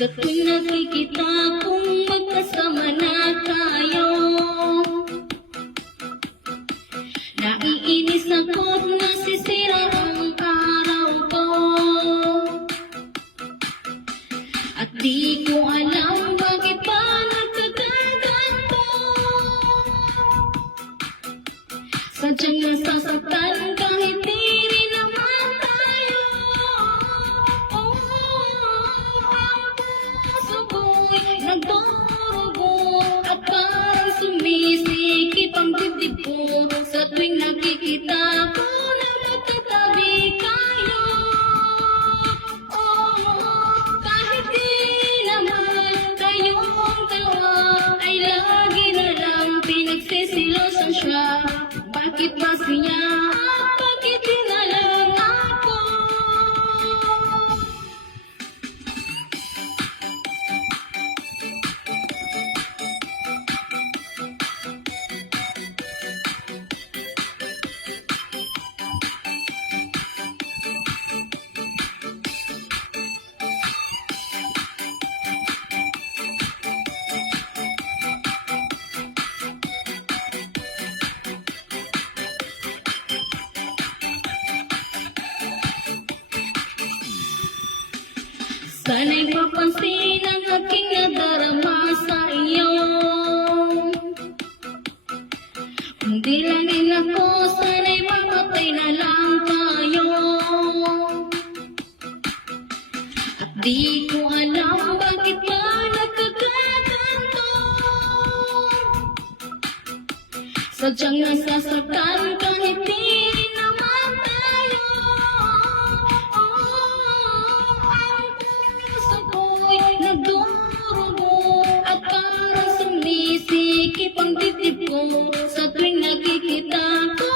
Sa tuwing nakikita kong magkasama na tayo, naiinis ako't nasisira ang araw ko. At di ko alam bakit ba nagkakaganto. Sadyang nasasaktan kahit di rin naman tayo. Ang puso ko'y nagdurugo at parang sumisikip ang dibdib ko sa tuwing nakikita ko na magkatabi kayo. Kahit di naman kayong dalawa ay lagi na lang pinagsisilosan siya. Bakit ba siya? Bakit di na lang ako? Sana'y papansin ang aking nadarama sa iyo. Hindi lang din ako, sana'y mamatay na lang tayo. At di ko alam bakit ba nagkakaganto. Sadyang nasasaktan kahit di naman tayo. Nagdurugo at parang sumisikip ang dibdib ko sa tuwing nakikita ko